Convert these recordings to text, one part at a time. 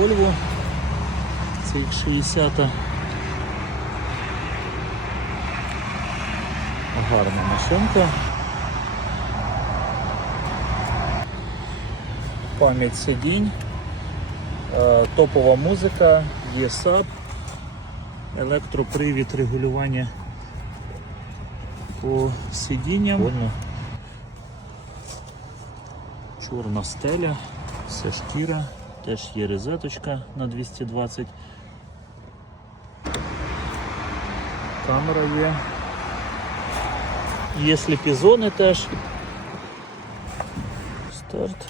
Volvo. Це X60. Гарна машинка. Пам'ять сидінь, е, топова музика, є SAP, електропривід регулювання по сидінням. Чорна стеля, все шкіра, теж є розеточка на 220. Камера є. Є сліпі зони теж. Старт.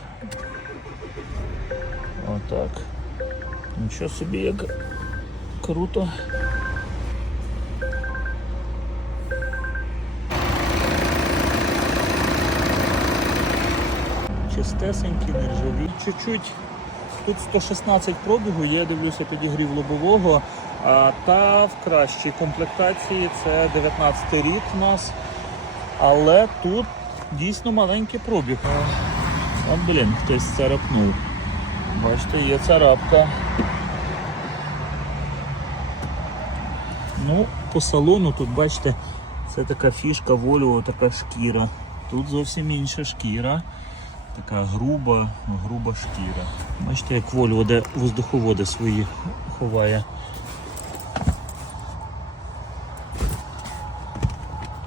Отак. Нічого собі як круто. Чистесенькі, нержаві. Чуть-чуть. Тут 116 пробігу, я дивлюся підігрів лобового. А, та в кращій комплектації це 19 рік у нас. Але тут дійсно маленький пробіг. От, блін, хтось царапнув. Бачите, є царапка. Ну, по салону тут, бачите, це така фішка Volvo, така шкіра. Тут зовсім інша шкіра. Така груба, груба шкіра. Бачите, як Volvo де воздуховоди свої ховає.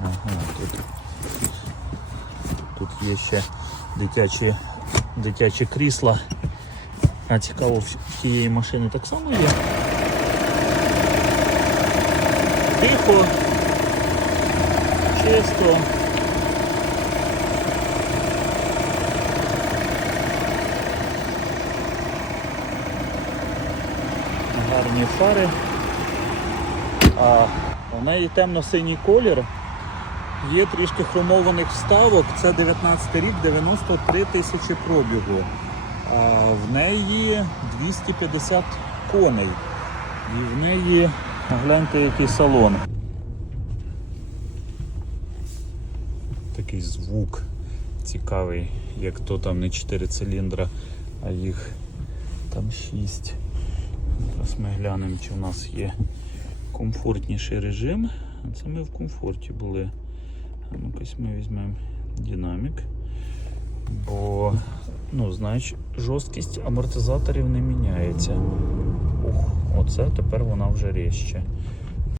Ага, тут є ще дитячі, дитячі крісла. А цікаво, в тієї машини так само є. Тихо, чисто. Гарні фари. А в неї темно-синій колір. Є трішки хромованих вставок. Це 19 рік, 93 тисячі пробігу. А в неї 250 коней. І в неї, гляньте, який салон. Такий звук цікавий, як то там не 4 циліндра, а їх там 6. Зараз ми глянемо, чи в нас є комфортніший режим. Це ми в комфорті були. Ну-кась ми візьмемо динамік. Бо, ну, знаєш, жорсткість амортизаторів не міняється. Ух, оце тепер вона вже ріжче.